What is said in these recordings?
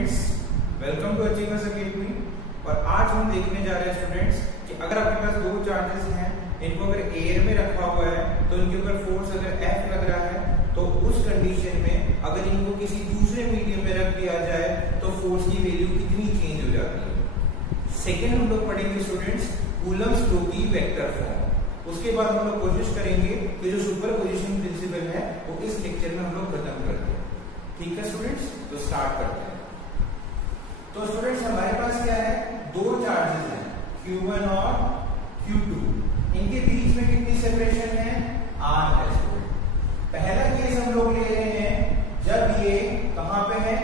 Students, welcome to achievers academy. और आज हम देखने जा रहे हैं स्टूडेंट्स कि अगर आपके पास दो चार्जेस हैं, इनको अगर एयर में रखा हुआ है तो इनके ऊपर फोर्स अगर F लग रहा है तो उस कंडीशन में अगर इनको किसी दूसरे मीडियम में रख दिया जाए तो फोर्स की वैल्यू कितनी चेंज हो जाती है। सेकेंड हम लोग पढ़ेंगे स्टूडेंट्स कूलम्ब्स लॉ की वेक्टर फॉर्म। उसके बाद हम लोग कोशिश करेंगे कि जो सुपरपोजिशन प्रिंसिपल है वो इस लेक्चर में हम लोग खत्म करते हैं। ठीक है स्टूडेंट्स, तो स्टार्ट करते हैं। तो स्टूडेंट्स हमारे पास क्या है, दो चार्जेस हैं Q1 और Q2। इनके बीच में कितनी सेपरेशन है, R है स्टूडेंट। पहला केस हम लोग ले रहे हैं जब ये कहां पे है,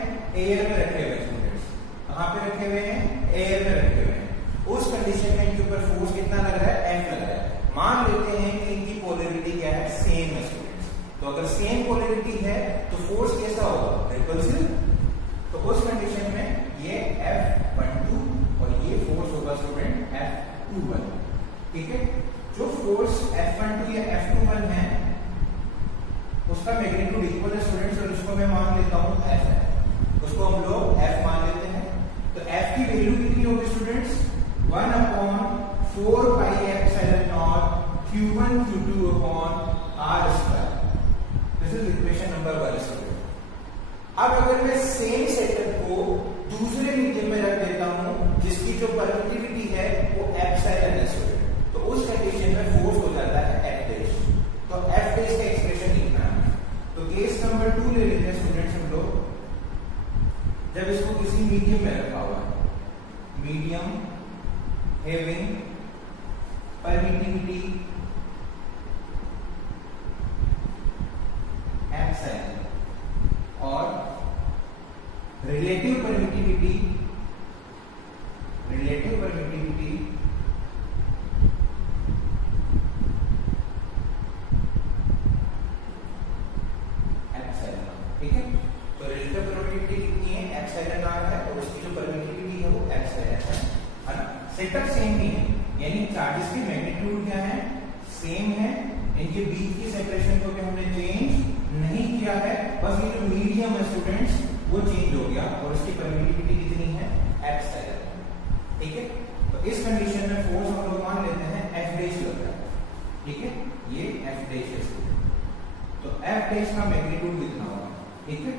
एयर में रखे हुए स्टूडेंट्स। कहां पे रखे हुए हैं, एयर में रखे हुए हैं। उस कंडीशन में इनके ऊपर फोर्स कितना लग रहा है, F लग रहा है। मान लेते हैं कि इनकी पोलैरिटी क्या है, सेम है स्टूडेंट्स। तो अगर सेम पोलैरिटी है तो फोर्स कैसा होगा, रिपल्सिव। तो उस कंडीशन में ये F12 और ये फोर्स होगा स्टूडेंट F21। ठीक है, जो फोर्स F12 या F21 है उसका मैग्नीट्यूड इक्वल है स्टूडेंट्स, और उसको मैं मान लेता हूं F है, उसको हम लोग F मान लेते हैं। तो F की वैल्यू कितनी होगी students, 1/4 pi epsilon naught Q1 Q2 upon R square. This is equation number 1 student. अब अगर मैं सेम सेटअप को दूसरे मीडियम में रख देता हूं जिसकी जो परमिटिविटी है वो एप्सिलॉन है स्टूडेंट, तो उस कंडीशन में फोर्स हो जाता है F डैश। तो F डैश का एक्सप्रेशन लिखना है। तो केस नंबर 2 ले लेते हैं स्टूडेंट्स हम लोग, जब इसको किसी मीडियम में रखा हुआ है, मीडियम हैविंग परमिटिविटी एप्सिलॉन और रिलेटिव परमिटिविटी एप्सिलॉन। ठीक है, तो रिलेटिव परमिटिविटी कितनी है, एप्सिलॉन आर है, और उसकी जो परमिटिविटी है वो एप्सिलॉन है ना। सेटअप सेम ही है, यानी चार्जेस की मैग्नीट्यूड क्या है, सेम है। इनके बीच की सेपरेशन को भी हमने चेंज नहीं किया है, बस ये जो मीडियम है स्टूडेंट्स वो चेंज हो गया और उसकी परमिटिविटी कितनी है, एप्सिलॉन। ठीक है, तो इस कंडीशन में फोर्स हम लोग मान लेते हैं F डैश लग रहा है। ठीक है, ये F डैश है स्टूडेंट। तो F डैश का मैग्नीट्यूड कितना होगा, ठीक है,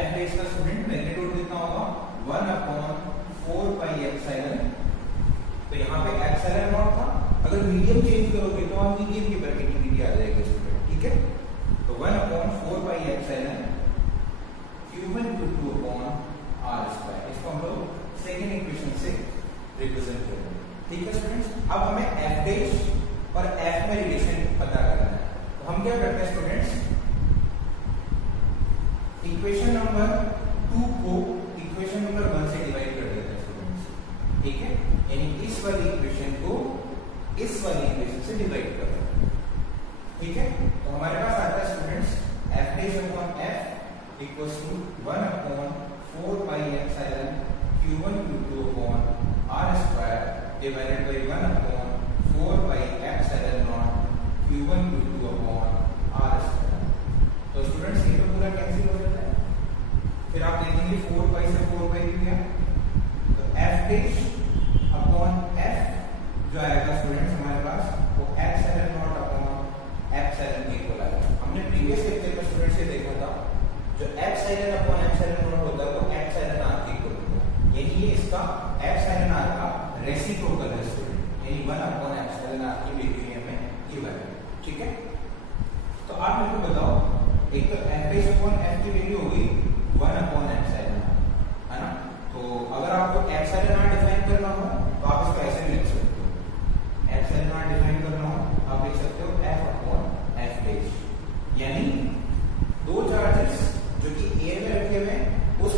F डैश का स्टूडेंट मैग्नीट्यूड कितना होगा, 1/4 पाई एप्सिलॉन। तो यहाँ पे एप्सिलॉन नॉट था, अगर मीडियम चेंज करोगे तो आप मीडियम की परमिटिविटी आ जाएगी स्टूडेंट। ठीक है, तो 1/4 pi epsilon Q1 Q2 upon R square. इसको हम लोग सेकेंड इक्वेशन से रिप्रेजेंट करेंगे। ठीक है स्टूडेंट्स, अब हमें F डैश और F में रिलेशन पता करना है। तो हम क्या करते हैं स्टूडेंट्स, इक्वेशन नंबर 2 को इक्वेशन नंबर 1 से डिवाइड कर देते हैं स्टूडेंट्स। ठीक है, यानी इस वाली इक्वेशन को इस वाली इक्वेशन से डिवाइड कर देते हैं। ठीक है, तो हमारे पास आता है students F dash upon F equals to 1/4 pi epsilon Q1 Q2 upon R square divided by 1/4 pi epsilon naught Q1 Q2 upon R square. तो स्टूडेंट्स ये तो पूरा कैंसिल हो जाता है, फिर आप देखेंगे 4 पाई से 4 पाई भी गया, तो F डैश अपॉन F जो आएगा स्टूडेंट्स हमारे पास वो एप्सिलॉन नॉट अपॉन एप्सिलॉन के इक्वल आएगा। हमने प्रीवियस लेक्चर में स्टूडेंट्स ये देखा था, जो एप्सिलॉन अपॉन एप्सिलॉन नॉट होता है वो एप्सिलॉन आर के इक्वल होता है, यानी ये इसका एप्सिलॉन आर का रेसिप्रोकल है स्टूडेंट, यानी 1/4 एप्सिलॉन आर की वैल्यू हमें गिवन है। ठीक है, तो आप मेरे को बताओ, एक तो F डैश अपॉन F की वैल्यू होगी 1/4 एप्सिलॉन आर, है ना। तो अगर आपको एप्सिलॉन आर डिफाइन करना हो तो आप इसको ऐसे भी लिख सकते हो, एप्सिलॉन आर डिफाइन करना हो आप लिख सकते हो F डैश, यानी दो चार्जेस जो कि एयर में रखे हुए हैं उस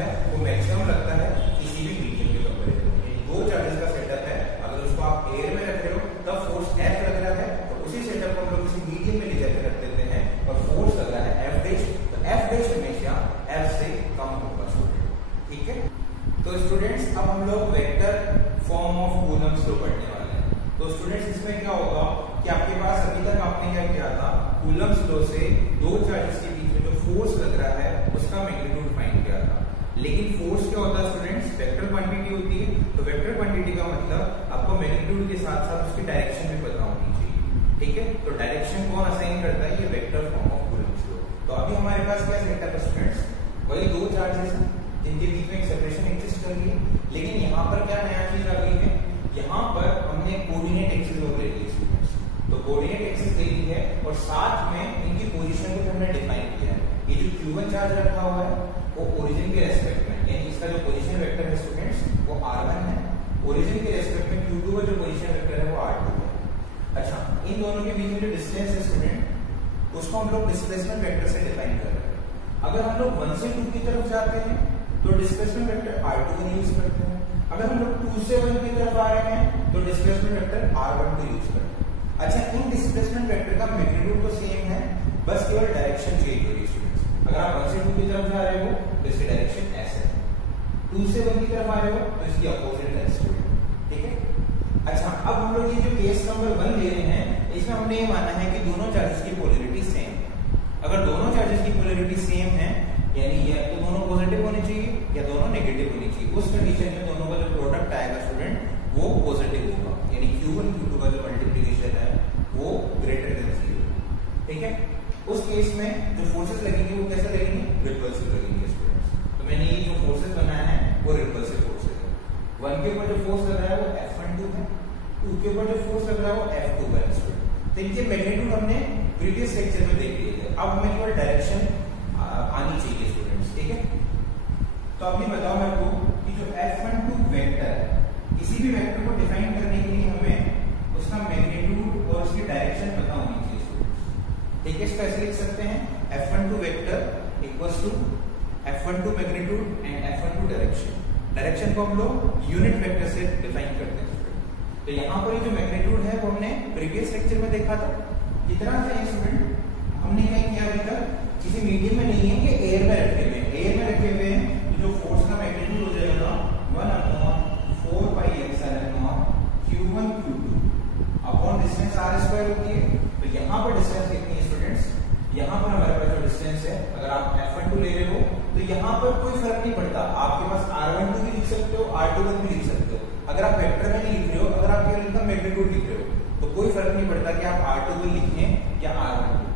है वो मैक्सिमम लगता है किसी भी मीडियम के कंपैरिजन में। दो चार्जेस का सेटअप है, अगर उसको आप एयर में रख रहे हो तब फोर्स F लग रहा है, और उसी सेटअप को हम लोग किसी मीडियम में ले जाकर रख देते हैं और फोर्स लग रहा है F डैश, तो F डैश हमेशा F से कम होगा स्टूडेंट, ठीक है। तो स्टूडेंट्स अब हम लोग vector form of Coulomb's law पढ़ने वाले हैं। तो स्टूडेंट्स इसमें क्या होगा कि आपके पास अभी तक आपने क्या किया था, कूलम्ब्स लॉ से दो चार्जेस के बीच में जो फोर्स लग रहा है उसका मैग्नीट्यूड फाइंड किया था। लेकिन फोर्स क्या होता है स्टूडेंट्स, वेक्टर क्वांटिटी होती है। तो वेक्टर क्वांटिटी का मतलब आपको मैग्नीट्यूड के साथ साथ उसकी डायरेक्शन भी पता होनी चाहिए, ठीक है। तो डायरेक्शन कौन असाइन करता है, ये vector form of Coulomb's law. तो अभी हमारे पास क्या सेटअप है स्टूडेंट्स, वही दो चार्जेस हैं जिनके बीच में एक सेपरेशन एग्जिस्ट कर रही है। लेकिन यहाँ पर क्या नया चीज आ गई है, यहाँ पर हमने कोऑर्डिनेट एक्सिस ले ली स्टूडेंट्स। तो कोऑर्डिनेट एक्सिस ले ली है और साथ में इनकी पोजीशन को हमने डिफाइन किया है। ये जो Q1 चार्ज रखा हुआ है वो ओरिजिन के रेस्पेक्ट में, यानी इसका जो पोजीशन वेक्टर है स्टूडेंट्स वो R1 है, ओरिजिन के रेस्पेक्ट में Q2 का जो पोजीशन वेक्टर है वो R2 है। अच्छा, इन दोनों के बीच में जो डिस्टेंस है स्टूडेंट उसको हम लोग डिस्प्लेसमेंट वेक्टर से डिफाइन कर रहे हैं। अगर हम लोग 1 से 2 की तरफ जाते हैं तो डिस्प्लेसमेंट वेक्टर R2 को यूज करते हैं। अगर हम लोग 2 से 1 की तरफ आ रहे हैं तो डिस्प्लेसमेंट वेक्टर R1 को यूज करते हैं। अच्छा, इन डिस्प्लेसमेंट वेक्टर का मैग्नीट्यूड तो सेम है, बस केवल डायरेक्शन चेंज हो रही है स्टूडेंट्स। अगर आप 1 से 2 की तरफ जा रहे हो तो इसकी डायरेक्शन ऐसे है, 2 से 1 की तरफ आ रहे हो तो इसकी अपोजिट है स्टूडेंट, ठीक है। अच्छा, अब हम लोग ये जो केस नंबर 1 ले रहे हैं इसमें हमने ये माना है कि दोनों चार्जेस की पोलैरिटी सेम है। अगर दोनों चार्जेस की पोलैरिटी सेम है यानी या तो दोनों पॉजिटिव होनी चाहिए या दोनों नेगेटिव होनी चाहिए। उस कंडीशन में दोनों का जो प्रोडक्ट आएगा स्टूडेंट वो पॉजिटिव होगा, यानी Q1 Q2 का जो मल्टीप्लिकेशन है वो ग्रेटर देन 0, ठीक है। उस केस में जो फोर्सेस लगेंगे वो कैसे लगेंगे, रिपल्सिव लगेंगे स्टूडेंट्स। तो मैंने ये जो फोर्सेस बनाया है वो रिपल्सिव फोर्सेस है। 1 के ऊपर जो फोर्स लग रहा है वो F12 है, 2 के ऊपर जो फोर्स लग रहा है वो F2 है स्टूडेंट। तो इनके मैग्नीट्यूड हमने प्रीवियस लेक्चर में देख लिए थे। अब हमें केवल डायरेक्शन आनी चाहिए स्टूडेंट्स, ठीक है। तो अभी बताओ मेरे को कि जो F12 वेक्टर है, किसी भी वेक्टर को डिफाइन करने के लिए हमें उसका मैग्नीट्यूड और उसकी डायरेक्शन पता होनी चाहिए स्टूडेंट्स, ठीक है। इसको ऐसे लिख सकते हैं F12 vector equals to F12 magnitude and F12 direction. Direction को हम लोग यूनिट वेक्टर से डिफाइन करते हैं स्टूडेंट। तो यहाँ पर ये जो मैग्नीट्यूड है वो हमने प्रीवियस लेक्चर में देखा था। कितना था स्टूडेंट, हमने क्या किया अभी तक, किसी मीडियम में नहीं है कि एयर में रखे हुए हैं। एयर में रखे हुए हैं तो जो फोर्स का मैग्नीट्यूड हो जाएगा 1/4πε0 Q1 Q2 upon distance r² होती है। तो यहाँ पर डिस्टेंस कितनी है स्टूडेंट्स, यहाँ पर हमारे पास जो डिस्टेंस है, अगर आप F12 ले रहे हो तो यहाँ पर कोई फर्क नहीं पड़ता, आपके पास R12 भी लिख सकते हो, R21 भी लिख सकते हो। अगर आप वेक्टर में नहीं लिख रहे हो, अगर आप केवल इनका मैग्नीट्यूड लिख रहे हो तो कोई फर्क नहीं पड़ता कि आप R21 लिखें या R12।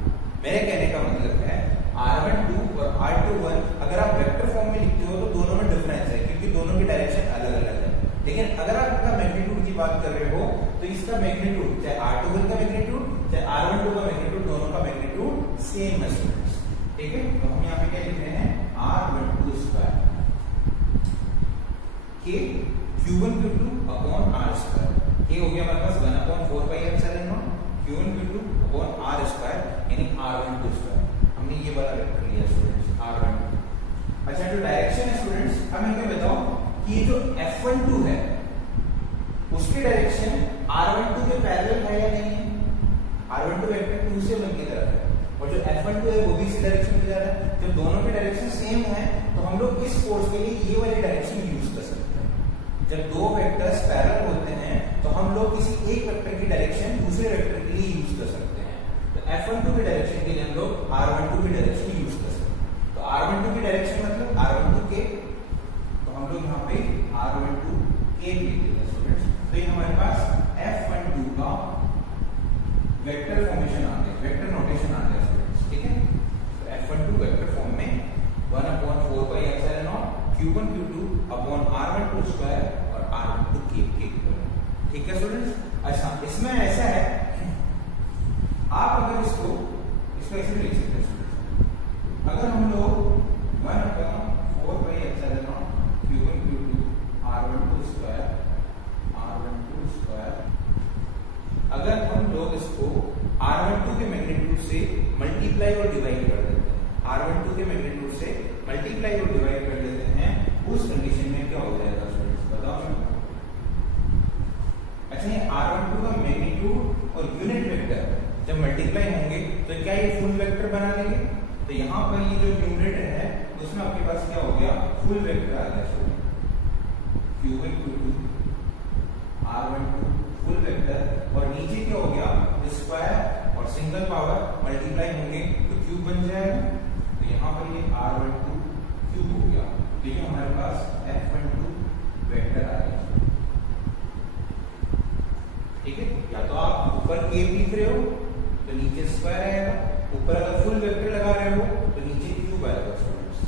मेरे कहने का मतलब है R12 और R21 अगर आप वेक्टर फॉर्म में लिखते हो तो दोनों में डिफरेंस है, क्योंकि दोनों की डायरेक्शन अलग अलग है। लेकिन अगर आप इसका मैग्नीट्यूड की बात कर रहे हो तो इसका मैग्नीट्यूड चाहे R21 का मैग्नीट्यूड चाहे R12 का मैग्नीट्यूड, दोनों का मैग्नीट्यूड सेम है स्टूडेंट्स, ठीक है। तो हम यहाँ पे क्या लिख रहे हैं R12² के Q1 Q2 अपॉन R²। ये हो गया हमारे पास 1/4πε0 Q1 Q2 अपॉन R² यानी R12²। हमने ये वाला वेक्टर लिया स्टूडेंट्स R12। अच्छा, जो डायरेक्शन है स्टूडेंट्स, अब इनको बताओ कि ये जो F12 है उसकी डायरेक्शन R12 के पैरेलल है या नहीं है। R12 वेक्टर 2 से 1 की तरफ है और जो F12 है वो भी इसी डायरेक्शन में जा रहा है। जब दोनों की डायरेक्शन सेम है तो हम लोग इस फोर्स के लिए ये वाली डायरेक्शन यूज कर सकते हैं। जब दो वेक्टर्स पैरेलल होते हैं तो हम लोग किसी एक वेक्टर की डायरेक्शन दूसरे वेक्टर के लिए यूज कर सकते हैं। तो F12 की डायरेक्शन के लिए हम लोग R12 की डायरेक्शन यूज कर सकते हैं। तो R12 की डायरेक्शन मतलब R12 के, तो हम लोग यहाँ पे R12 के लिख देते हैं स्टूडेंट्स। तो ये हमारे पास F12 का वेक्टर फॉर्मेशन आ गया, वेक्टर नोटेशन आ गया स्टूडेंट्स, ठीक है। तो F12 वेक्टर फॉर्म में 1/4πε0 Q1 Q2 अपॉन R12² और R12 के, ठीक है स्टूडेंट्स। अच्छा, इसमें ऐसा है, आप अगर इसको ऐसे लिख सकते हैं स्टूडेंट्स। अगर हम लोग 1/4πε0 Q1 Q2 R12² अगर हम लोग इसको R12 के मैग्नीट्यूड से मल्टीप्लाई और डिवाइड कर देते हैं, R12 के मैग्नीट्यूड से मल्टीप्लाई और डिवाइड कर देते हैं उस कंडीशन में क्या हो जाएगा स्टूडेंट्स, बताओ मेरे को। अच्छा, ये r12 का मैग्नीट्यूड और यूनिट वेक्टर जब मल्टीप्लाई होंगे तो क्या ये फुल वेक्टर बना लेंगे? तो यहाँ पर ये जो न्यूमरेटर है उसमें आपके पास क्या हो गया, फुल वेक्टर आ गया student, q1 q2 r12 full vector, और नीचे क्या हो गया, स्क्वायर और सिंगल पावर मल्टीप्लाई होंगे तो क्यूब बन जाएगा। तो यहाँ पर ये r12 क्यूब हो गया, तो ये हमारे पास f12 वेक्टर आ गया। ठीक है, या तो आप ऊपर k लिख रहे हो तो नीचे स्क्वायर आएगा, ऊपर अगर फुल वेक्टर लगा रहे हो तो नीचे क्यूब आएगा स्टूडेंट्स।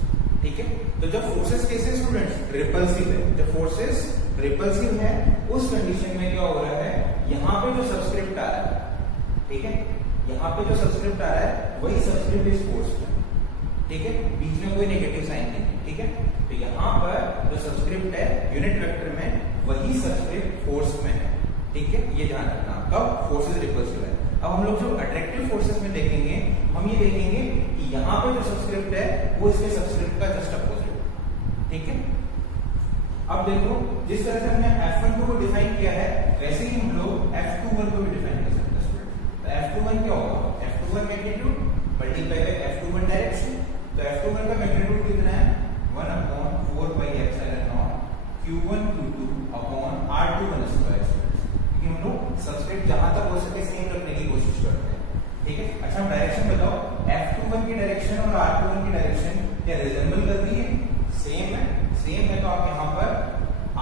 ठीक है, तो जब फोर्सेस कैसे स्टूडेंट्स रिपल्सिव है, जब फोर्सेस रिपल्सिव है उस कंडीशन में क्या हो रहा है, यहाँ पे जो सबस्क्रिप्ट आ रहा है, ठीक है, यहाँ पे जो सबस्क्रिप्ट आ रहा है वही सबस्क्रिप्ट इस फोर्स में, ठीक है, बीच में कोई नेगेटिव साइन नहीं है। ठीक है, तो यहाँ पर जो सबस्क्रिप्ट है यूनिट वेक्टर में वही सबस्क्रिप्ट फोर्स में है। ठीक है, ये ध्यान रखना कब फोर्सेस रिपल्सिव है। अब हम लोग जो अट्रैक्टिव फोर्सेस में देखेंगे, हम ये देखेंगे कि यहाँ पे जो सबस्क्रिप्ट है वो इसके सबस्क्रिप्ट का जस्ट अपोजिट। ठीक है, अब देखो जिस तरह से हमने F12 को डिफाइन किया है वैसे ही हम लोग F21 को भी डिफाइन कर सकते हैं स्टूडेंट। तो F21 क्या होगा, F21 magnitude multiply by F21 direction. तो F21 का मैग्नीट्यूड कितना है, 1/4 pi epsilon naught Q1 Q2 upon R21 square. क्योंकि हम लोग सबस्क्रिप्ट जहां तक हो सके सेम रखने की कोशिश करते हैं। ठीक है, अच्छा हम डायरेक्शन बताओ, F21 की डायरेक्शन और R21 की डायरेक्शन क्या रिजेंबल कर रही है, सेम है। सेम है तो आप यहाँ पर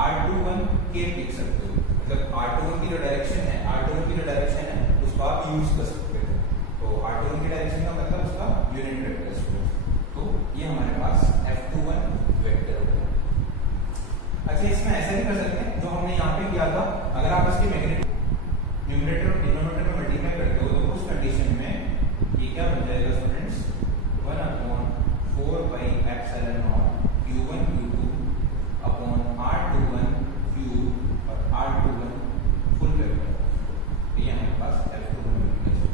R21 के लिख सकते हो, मतलब R21 की जो डायरेक्शन है, R21 की जो डायरेक्शन है उसको आप यूज कर सकते हो। तो R21 की डायरेक्शन का मतलब उसका यूनिट वेक्टर है। तो ये हमारे पास F21 वेक्टर हो गया। अच्छा, इसमें ऐसा भी कर सकते हैं जो हमने यहाँ पे किया था, अगर आप इसकी मैग्नीट्यूड न्यूमरेटर और डिनोमिनेटर में मल्टीप्लाई करते हो तो उस कंडीशन में ये क्या बन जाएगा students, 1/4 pi epsilon naught Q1 Q2 upon R21 cube और R21 फुल वेक्टर। ये हमारे पास F21 वेक्टर है।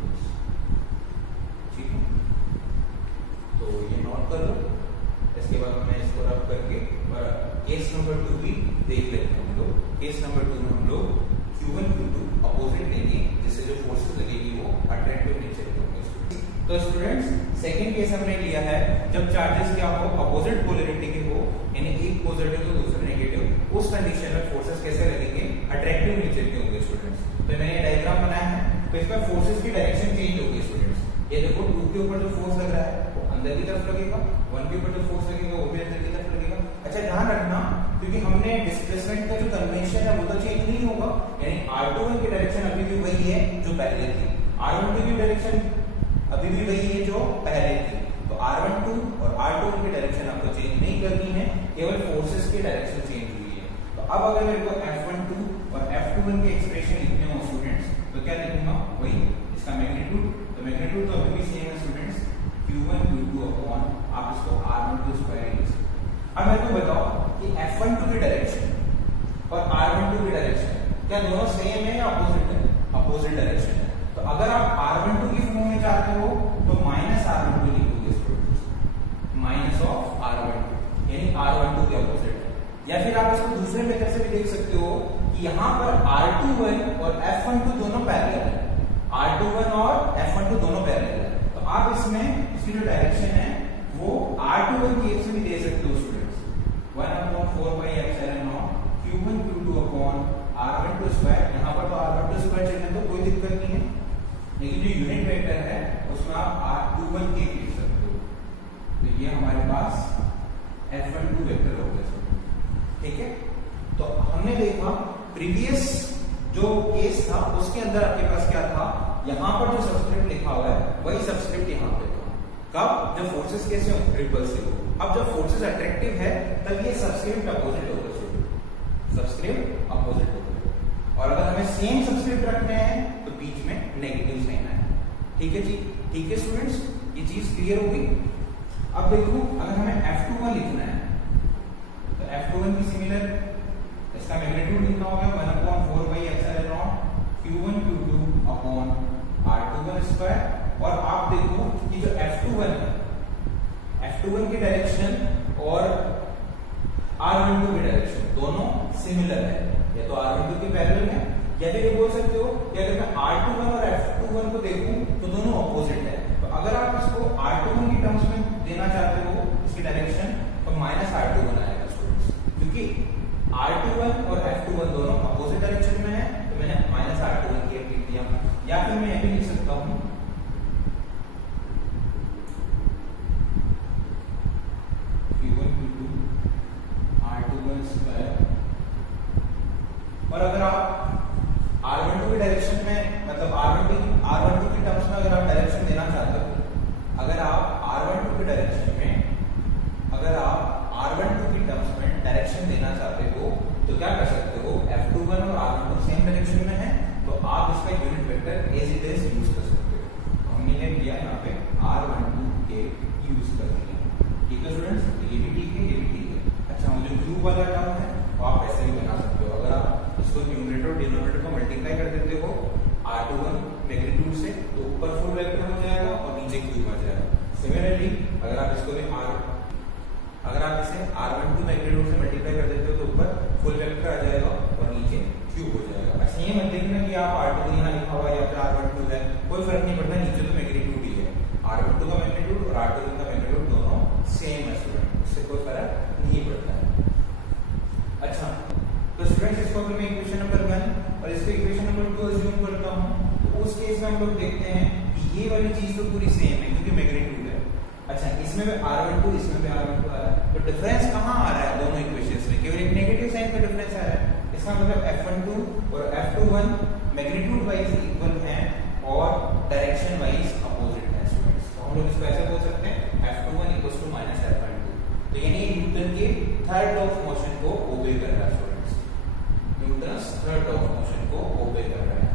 ठीक है, तो ये नोट कर लो। इसके बाद मैं इसको रब करके केस नंबर 2 भी देख लेते हैं हम लोग। केस नंबर 2 में हम लोग Q1 Q2 अपोजिट लेंगे, जिससे जो फोर्सेस लगेगी वो अट्रैक्टिव नेचर के होंगे। तो स्टूडेंट्स सेकंड केस हमने लिया है जब चार्जेस क्या हो, अपोजिट पोलैरिटी के हो, यानी एक पॉजिटिव तो दूसरा नेगेटिव। उस कंडीशन में फोर्सेस कैसे लगेंगे, अट्रैक्टिव नेचर के होंगे स्टूडेंट्स। तो मैंने ये डायग्राम बनाया है, तो इसमें फोर्सेस की डायरेक्शन चेंज होगी स्टूडेंट्स। ये देखो 2 के ऊपर जो फोर्स लग रहा है वो अंदर की तरफ लगेगा, 1 के ऊपर जो फोर्स लगेगा वो भी अंदर की तरफ लगेगा। अच्छा ध्यान रखना, क्योंकि हमने डिस्प्लेसमेंट का जो कन्वेंशन है वो तो चेंज नहीं होगा, यानी R21 की डायरेक्शन अभी भी वही है जो पहले थी, R12 की डायरेक्शन अभी भी वही है जो पहले थी। तो R12 और R21 की डायरेक्शन आपको चेंज नहीं करनी है, केवल फोर्सेस की डायरेक्शन चेंज हुई है। तो अब अगर मेरे को F12 और F21 के एक्सप्रेशन लिखने हो स्टूडेंट्स तो क्या लिखूंगा, वही इसका मैग्नीट्यूड। तो मैग्नीट्यूड तो अभी भी सेम है स्टूडेंट्स, Q1 Q2 अपॉन आप इसको R12 स्क्वायर लिख सकते हैं। अब मेरे को बताओ कि F12 की डायरेक्शन और R12 की डायरेक्शन क्या दोनों सेम है या अपोजिट है, अपोजिट डायरेक्शन है। तो अगर आप R12 की फॉर्म में चाहते हो तो -R12 लिखोगे स्टूडेंट्स, माइनस ऑफ R12 यानी R12 के अपोजिट है। या फिर आप इसको दूसरे मेथड से भी देख सकते हो कि यहाँ पर R21 और F12 दोनों पैरेलल है, R21 और F12 दोनों पैरेलल है। तो आप इसमें इसकी जो डायरेक्शन है वो R21 की से भी दे सकते हो students, 1/4 pi epsilon naught Q1 Q2 upon R12 square. यहाँ पर तो R12 स्क्वायर चलने तो कोई दिक्कत नहीं है, लेकिन जो यूनिट वेक्टर है उसमें आप R21 के लिख सकते हो। तो ये हमारे पास F12 वेक्टर हो गया। ठीक है, तो हमने देखा प्रीवियस जो केस था उसके अंदर आपके पास क्या था, यहाँ पर जो सबस्क्रिप्ट लिखा हुआ है वही सबस्क्रिप्ट यहाँ पे था। कब, जब फोर्सेस कैसे हो, रिपल्सिव हो। अब जब फोर्सेस अट्रैक्टिव है तब ये सबस्क्रिप्ट अपोजिट होगा, सबस्क्रिप्ट अपोजिट होगा। और अगर हमें सेम सबस्क्रिप्ट रखने हैं तो बीच में नेगेटिव साइन आए। ठीक है जी, ठीक है स्टूडेंट्स, ये चीज क्लियर होगी। अब देखो अगर हमें F21 लिखना है तो F21 की सिमिलर इसका मैग्नीट्यूड लिखना होगा 1/4 pi epsilon naught Q1 Q2 upon R21 square. और आप देखो कि जो F21 है, F21 की डायरेक्शन और R12 की डायरेक्शन दोनों सिमिलर है, या तो R12 के पैरेलल है, या फिर ये बोल सकते हो कि अगर मैं R21 और F21 को देखूं तो दोनों ऑपोजिट है। तो अगर आप इसको R21 की टर्म्स में देना चाहते हो इसकी डायरेक्शन, तो -R21 आएगा स्टूडेंट्स, क्योंकि R21 और F21 दोनों अपोजिट डायरेक्शन में है, तो मैंने -R21 की लिख दिया। या फिर मैं ये भी लिख सकता हूं Q1 Q2 R21 स्क्वायर, और अगर आप R12 की डायरेक्शन में, मतलब R12 की टर्म्स में अगर आप डायरेक्शन देना चाहते हो, अगर आप R12 की डायरेक्शन में, अगर आप R12 की टर्म्स में डायरेक्शन देना चाहते हो तो क्या कर सकते हो, F21 और R12 सेम डायरेक्शन में है, तो आप इसका unit vector as it is use कर सकते हो। तो हमने ले लिया यहाँ पे R12 के यूज कर दिया, ठीक है स्टूडेंट्स, तो ये भी ठीक है, ये भी ठीक है। अच्छा, मुझे क्यूब वाला टर्म है तो आप ऐसे भी बना सकते हो, अगर आप इसको न्यूमरेटर और डिनोमिनेटर को मल्टीप्लाई कर देते हो R21 मैग्नीट्यूड से, तो ऊपर फुल वेक्टर हो जाएगा और नीचे क्यूब आ जाएगा। सिमिलरली अगर आप इसको भी अगर आप इसे R12 मैग्नीट्यूड से मल्टीप्लाई कर देते हो तो ऊपर फुल वेक्टर आ जाएगा और नीचे क्यूब हो जाएगा। अच्छा, ये मत देखना कि आप R2 यहाँ लिखा हुआ है या फिर R12 है, कोई फर्क नहीं पड़ता, नीचे तो मैग्नीट्यूड ही है। R12 का मैग्नीट्यूड और R21 का मैग्नीट्यूड दोनों सेम है स्टूडेंट, उससे कोई फर्क नहीं पड़ता है। अच्छा, तो स्टूडेंट्स इसको अगर मैं इक्वेशन नंबर 1 और इसको इक्वेशन नंबर 2 अज्यूम करता हूं, तो उस केस में हम लोग देखते हैं कि ये वाली चीज तो पूरी सेम है क्योंकि मैग्नीट्यूड है। अच्छा, इसमें भी R12, इसमें भी R12 आ रहा है, तो डिफरेंस कहां आ रहा है दोनों इक्वेशंस में, केवल एक नेगेटिव साइन का डिफरेंस आ रहा है। इसका मतलब F12 और F21 मैग्नीट्यूड वाइज इक्वल हैं और डायरेक्शन वाइज अपोजिट हैं स्टूडेंट्स। तो हम लोग इसको ऐसे बोल सकते हैं F21 = F12, तो यानी न्यूटन के थर्ड लॉ ऑफ मोशन को ओबे कर रहा है students, Newton's third law of motion को ओबे कर रहा है।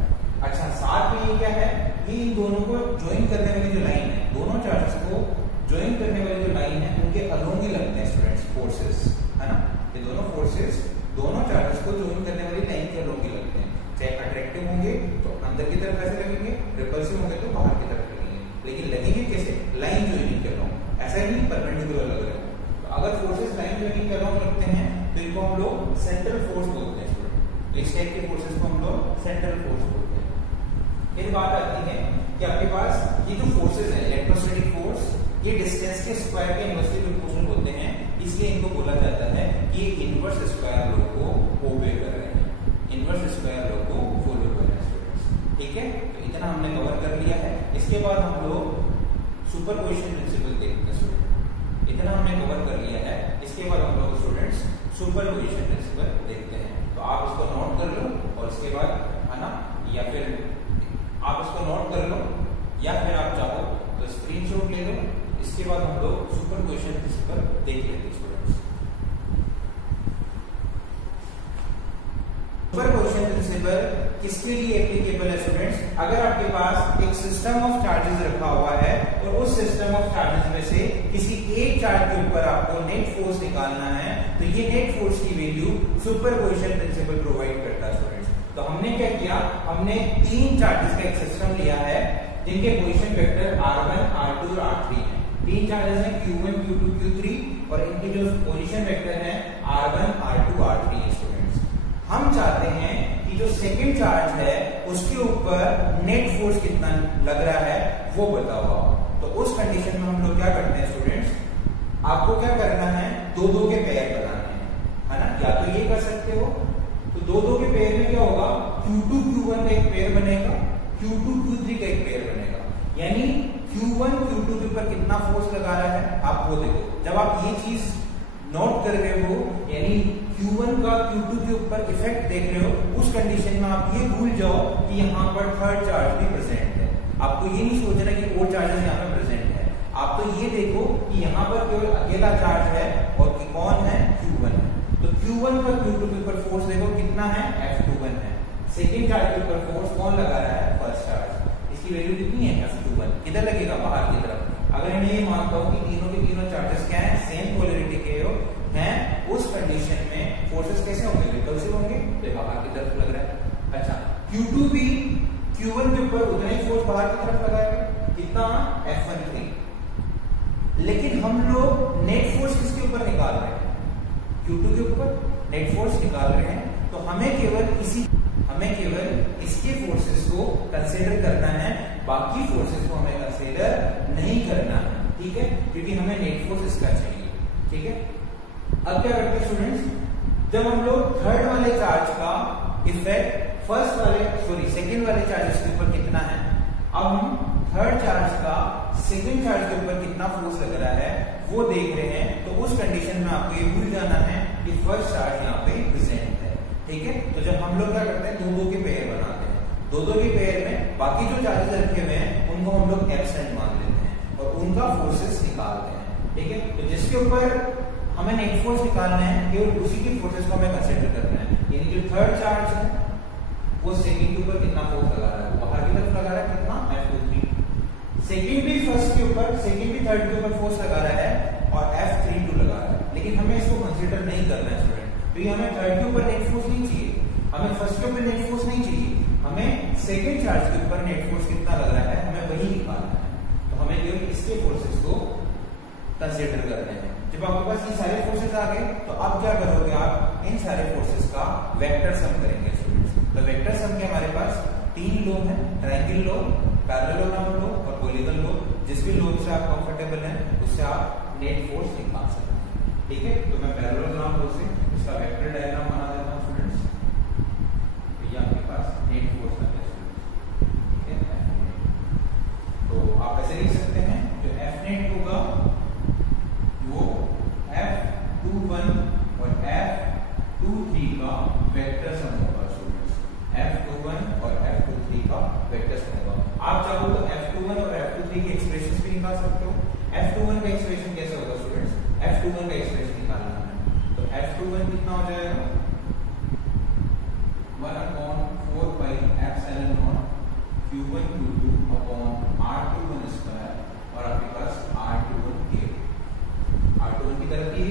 अच्छा, साथ में ये क्या है, ये इन दोनों को ज्वाइन करने वाली जो लाइन है, दोनों चार्जेस को ज्वाइन करने वाली जो लाइन है उनके अलोंग ही लगते हैं स्टूडेंट्स फोर्सेस, है ना। ये दोनों फोर्सेस दोनों चार्जेस को ज्वाइन करने वाली लाइन के अलोंग ही लगते हैं, चाहे अट्रैक्टिव होंगे तो अंदर की तरफ ऐसे लगेंगे, रिपल्सिव होंगे तो बाहर की तरफ लगेंगे, लेकिन लगेंगे कैसे, लाइन ज्वाइनिंग के अलोंग, ऐसा ही नहीं परपेंडिकुलर लग रहे हो। तो अगर फोर्सेस लाइन ज्वाइनिंग के अलोंग लगते हैं तो इनको हम लोग सेंट्रल फोर्स बोलते हैं स्टूडेंट, तो इस टाइप के फोर्सेस को हम लोग सेंट्रल फोर्स बोलते हैं। फिर बात आती है कि आपके पास ये जो फोर्सेस है, इलेक्ट्रोस्टैटिक फोर्स, ये डिस्टेंस के स्क्वायर के इनवर्सली प्रोपोर्शनल होते हैं, इसलिए इनको बोला जाता है कि ये इनवर्स स्क्वायर लॉ को ओबे कर रहे हैं, इनवर्स स्क्वायर लॉ को फॉलो कर रहे हैं स्टूडेंट्स, ठीक है। तो इतना हमने कवर कर लिया है। इसके बाद हम लोग सुपरपोजिशन प्रिंसिपल देखते हैं स्टूडेंट, इतना हमने कवर कर लिया है। इसके बाद हम लोग स्टूडेंट्स सुपरपोजिशन प्रिंसिपल देखते हैं, तो आप इसको नोट कर लो और इसके बाद, है ना, या फिर आप इसको नोट कर लो या फिर आप चाहो तो स्क्रीनशॉट ले लो। इसके बाद हम लोग सुपरपोजिशन प्रिंसिपल देख लेते हैं स्टूडेंट्स। सुपरपोजिशन प्रिंसिपल किसके लिए एप्लीकेबल है स्टूडेंट्स, अगर आपके पास एक सिस्टम ऑफ चार्जेस रखा हुआ है और उस सिस्टम ऑफ चार्जेस में से किसी एक चार्ज के ऊपर आपको नेट फोर्स निकालना है, तो ये नेट फोर्स की वैल्यू सुपरपोजिशन प्रिंसिपल प्रोवाइड करता है स्टूडेंट्स। तो हमने क्या किया, हमने तीन चार्जेस का एक सिस्टम लिया है जिनके पोजीशन वेक्टर R1, R2 और R3 है। तीन चार्जेस हैं Q1, Q2, Q3 और इनके जो पोजीशन वेक्टर है R1, R2, R3 है स्टूडेंट्स। हम चाहते हैं कि जो सेकंड चार्ज है उसके ऊपर नेट फोर्स कितना लग रहा है वो बताओ। तो उस कंडीशन में हम लोग क्या करते हैं स्टूडेंट्स, आपको क्या करना है, दो दो के पेयर बनाने हैं, है ना। या तो ये कर सकते हो, तो दो दो के पेयर में क्या होगा, Q2, Q1 का एक पेयर बनेगा, Q2, Q3 का एक पेयर बनेगा, यानी Q1 Q2 के ऊपर कितना फोर्स लगा रहा है आप वो देखो। जब आप ये चीज नोट कर रहे हो, यानी Q1 का Q2 के ऊपर इफेक्ट देख रहे हो, उस कंडीशन में आप ये भूल जाओ कि यहाँ पर थर्ड चार्ज भी प्रेजेंट है। आपको ये नहीं सोचना कि और चार्जेस यहाँ पे प्रेजेंट है, आप तो ये देखो कि यहाँ पर केवल अकेला चार्ज है और कौन है, Q1 है। तो Q1 का Q2 के ऊपर फोर्स देखो कितना है, F21 है। सेकेंड चार्ज के ऊपर फोर्स कौन लगा रहा है, फर्स्ट चार्ज, इसकी वैल्यू कितनी है, F21। किधर लगेगा, बाहर की तरफ। अगर मैं ये मानता हूं कि तीनों के तीनों चार्जेस क्या हैं, सेम पोलैरिटी के हैं, उस कंडीशन में फोर्सेस कैसे होंगे, रिपल्सिव होंगे, तो बाहर की तरफ लग रहा है। अच्छा, Q2 भी Q1 के ऊपर उतना ही फोर्स बाहर की तरफ लगाएगा, कितना, F13। लेकिन हम लोग नेट फोर्स किसके ऊपर निकाल रहे हैं, Q2 के ऊपर नेट फोर्स निकाल रहे हैं, तो हमें केवल इसके फोर्सेस को कंसीडर करना है, बाकी फोर्सेस को हमें कंसीडर नहीं करना है, ठीक है, क्योंकि हमें नेट फोर्स इसका चाहिए, ठीक है। अब क्या करते हैं स्टूडेंट्स, जब हम लोग थर्ड वाले चार्ज का इफेक्ट सेकंड वाले चार्जेस के ऊपर कितना है, अब हम थर्ड चार्ज का सेकंड चार्ज के ऊपर कितना फोर्स लग रहा है वो देख रहे हैं, तो उस कंडीशन में आपको ये भूल जाना है कि फर्स्ट चार्ज यहाँ पे प्रेजेंट है, ठीक है। तो जब हम लोग क्या करते हैं, दो के पेयर बनाते हैं, दो के पेयर में बाकी जो चार्जेस रखे हुए हैं उनको हम लोग एब्सेंट मान लेते हैं और उनका फोर्सेस निकालते हैं, ठीक है। तो जिसके ऊपर हमें नेट फोर्स निकालना है, केवल उसी की फोर्सेस को हमें कंसीडर करना है, यानी जो थर्ड चार्ज है वो सेकंड के ऊपर कितना फोर्स लगा रहा है, बाहर की तरफ लगा रहा है कितना, F23, सेकंड भी थर्ड के ऊपर फोर्स लगा रहा है और F32 लगा रहा है, लेकिन हमें इसको कंसीडर नहीं करना है स्टूडेंट, क्योंकि हमें थर्ड के ऊपर नेट फोर्स नहीं चाहिए, हमें फर्स्ट के ऊपर नेट फोर्स नहीं चाहिए, हमें सेकंड चार्ज के ऊपर नेट फोर्स कितना लग रहा है हमें वही निकालना है, तो हमें केवल इसके फोर्सेस को कंसीडर करने हैं। जब आपके पास ये सारे फोर्सेस आ गए, तो अब क्या करोगे, आप इन सारे फोर्सेस का वेक्टर सम करेंगे स्टूडेंट्स। तो वेक्टर सम के हमारे पास 3 लो हैं, ट्रायंगल लो, पैरेललोग्राम लो और पॉलीगन लो, जिस भी लो से आप कंफर्टेबल हैं उससे आप नेट फोर्स निकाल सकते हैं, ठीक है। तो मैं पैरेललोग्राम लो से इसका वेक्टर डायग्राम बना देता हूं स्टूडेंट्स, तो ये आपके पास नेट फोर्स है स्टूडेंट्स, ठीक है। तो आप ऐसे लिख सकते हैं, जो F नेट होगा वो F21 और F23 का वेक्टर सम होगा स्टूडेंट्स, F21 और F23 का वेक्टर सम होगा। आप चाहो तो F21 और F23 की एक्सप्रेशंस भी निकाल सकते हो। F21 का एक्सप्रेशन कैसे होगा स्टूडेंट्स, F21 का एक्सप्रेशन निकालना है, तो F21 कितना हो जाएगा, 1/4 pi epsilon naught Q1 Q2 upon R21 square, और आपके पास R21 के R21 की तरफ ही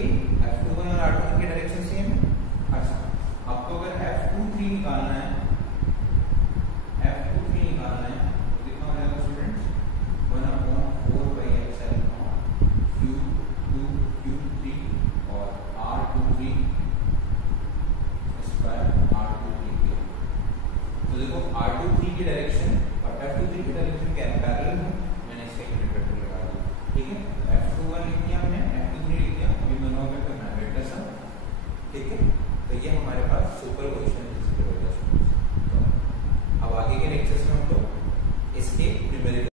F21 और R21 की डायरेक्शन सेम है। अच्छा, आपको अगर F23 निकालना है, तो कितना हो जाएगा students, 1/4 pi epsilon not Q2 Q3 और R23 स्क्वायर R23 के। तो देखो R23 की डायरेक्शन और F23 की डायरेक्शन क्या है, पैरेलल है, मैंने इसका कैलकुलेटर लगा दिया, ठीक है। F21 लिख दिया हमने, F23 लिख दिया, अभी दोनों का करना है वेक्टर सम, ठीक है। तो ये हमारे पास सुपरपोजिशन प्रिंसिपल होता है। अब आगे के लेक्चर्स में हम लोग इसके न्यूमेरिकल